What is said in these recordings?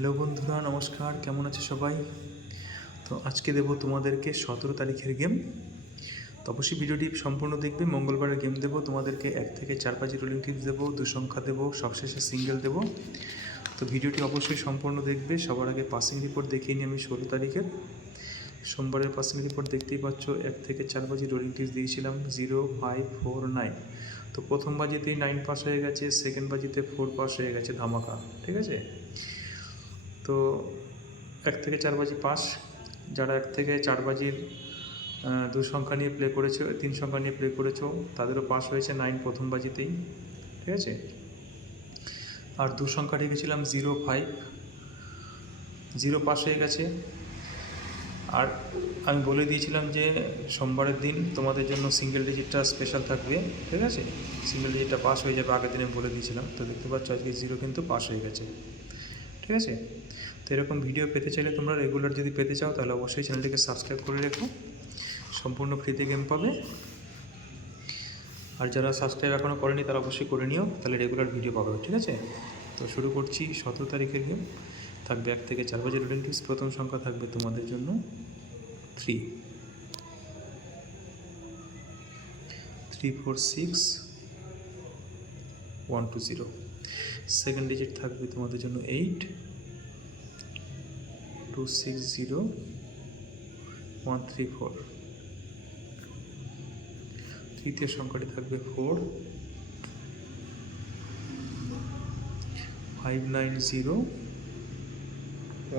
Hello বন্ধুরা, নমস্কার। কেমন আছে সবাই? তো আজকে দেবো তোমাদেরকে 17 তারিখের গেম। তো অবশ্যই ভিডিওটি সম্পূর্ণ দেখবে। মঙ্গলবারের গেম দেবো তোমাদেরকে, 1 থেকে 4 বাজি রোলিং টিপস দেবো, 2 সংখ্যা দেবো, সবশেষে সিঙ্গেল দেবো। তো ভিডিওটি অবশ্যই সম্পূর্ণ দেখবে। সবার আগে পাসিং রিপোর্ট দেখিয়ে নিই আমি 16 তারিখের সোমবারের পাসিং রিপোর্ট দেখতেই পাচ্ছ। 1 থেকে 4 বাজি রোলিং টিপস দিয়েছিলাম 0, 5, 4, 9। তো প্রথম বাজিতেই 9 পাস হয়ে গেছে, সেকেন্ড বাজিতে 4 পাস হয়ে গেছে, ধামাকা। ঠিক আছে, তো 1 থেকে 4 বাজি পাস। যারা 1 থেকে 4 বাজির 2 সংখ্যা নিয়ে প্লে করেছো, 3 সংখ্যা নিয়ে প্লে করেছো, তাদেরও পাস হয়েছে 9 প্রথম বাজিতেই। ঠিক আছে, আর 2 সংখ্যা রেখেছিলাম 0, 5, 0 পাস হয়ে গেছে। আর আমি বলে দিয়েছিলাম যে সোমবারের দিন তোমাদের জন্য সিঙ্গেল ডিজিটটা স্পেশাল থাকবে। ঠিক আছে, সিঙ্গেল ডিজিটটা পাস হয়ে যাবে, আগের দিনে বলে দিয়েছিলাম। তো দেখতে পাচ্ছ আজকে 0 কিন্তু পাস হয়ে গেছে। ঠিক আছে, তো এরকম ভিডিও পেতে চাইলে, তোমরা রেগুলার যদি পেতে চাও, তাহলে অবশ্যই চ্যানেলটিকে সাবস্ক্রাইব করে রেখো। সম্পূর্ণ ফ্রিতে গেম পাবে। আর যারা সাবস্ক্রাইব এখনও করেনি তারা অবশ্যই করে নিও, তাহলে রেগুলার ভিডিও পাবে। ঠিক আছে, তো শুরু করছি 17 তারিখের গেম। থাকবে 1 থেকে 4 বাজে রোলিং টিপস। প্রথম সংখ্যা থাকবে তোমাদের জন্য 3, 3, 4, 6, 1, 2, 0। সেকেন্ড ডিজিট থাকবে তোমাদের জন্য 8, 2, 6, 0, 1, 3, 4। তৃতীয় সংখ্যাটি থাকবে 4, 5, 9, 0,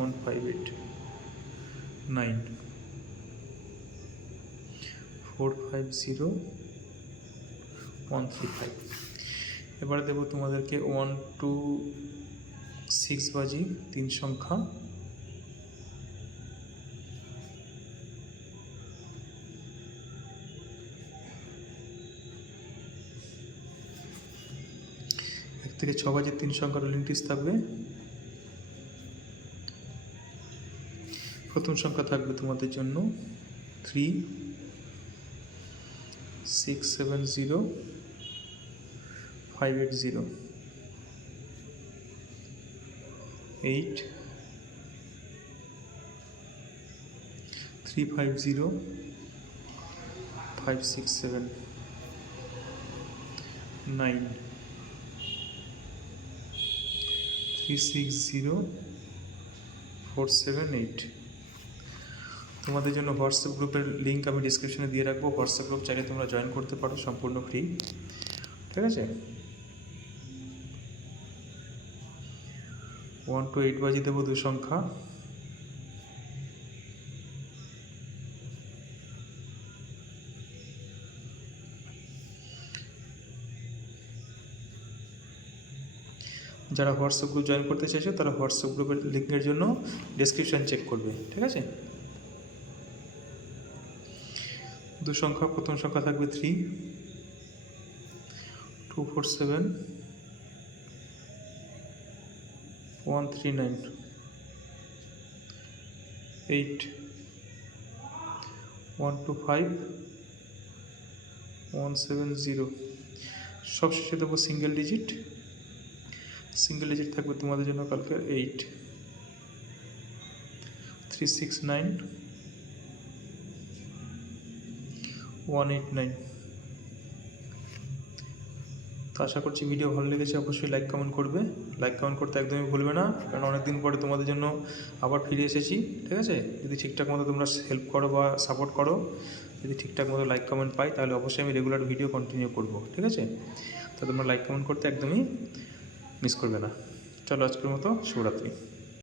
1, 5, 8, 9, 4, 5, 0, 1, 3, 5। এবারে দেবো তোমাদেরকে 1 to 6 বাজি 3 সংখ্যা। থেকে 6 বাজে 3 সংখ্যা রোলিং টিপস থাকবে। প্রথম সংখ্যা থাকবে তোমাদের জন্য 3, 6, 7, 0, 5, 8, 0, 8, 3, 5, 0, 5, 6, 7, 9, 3, 6, 0, 4, 7, 8। তোমাদের জন্য হোয়াটসঅ্যাপ গ্রুপের লিঙ্ক আমি ডিসক্রিপশনে দিয়ে রাখবো। হোয়াটসঅ্যাপ গ্রুপ চাইলে তোমরা জয়েন করতে পারো, সম্পূর্ণ ফ্রি। ঠিক আছে, 1 to 8 বাজি দেবো 2 সংখ্যা। যারা হোয়াটসঅ্যাপ গ্রুপ জয়েন করতে চাইছো, তারা হোয়াটসঅ্যাপ গ্রুপের লিঙ্কের জন্য ডেসক্রিপশান চেক করবে। ঠিক আছে, 2 সংখ্যা। প্রথম সংখ্যা থাকবে 3, 2, 4, 7, 1, 3, 9, 8, 1, 2, 5, 1, 7, 0। সবশেষে দেবো সিঙ্গেল ডিজিট। সিঙ্গেল ডিজিট থাকবে তোমাদের জন্য কালকে 8, 3, 6, 9, 1, 8, 9। তো আশা করছি ভিডিও ভালো লেগেছে। অবশ্যই লাইক কমেন্ট করবে। লাইক কমেন্ট করতে একদমই ভুলবে না, কারণ অনেকদিন পরে তোমাদের জন্য আবার ফিরে এসেছি। ঠিক আছে, যদি ঠিকঠাক মতো তোমরা হেল্প করো বা সাপোর্ট করো, যদি ঠিকঠাক মতো লাইক কমেন্ট পাই, তাহলে অবশ্যই আমি রেগুলার ভিডিও কন্টিনিউ করব। ঠিক আছে, তো তোমরা লাইক কমেন্ট করতে একদমই মিস করবে না। চলো, আজকের মতো শুভরাত্রি।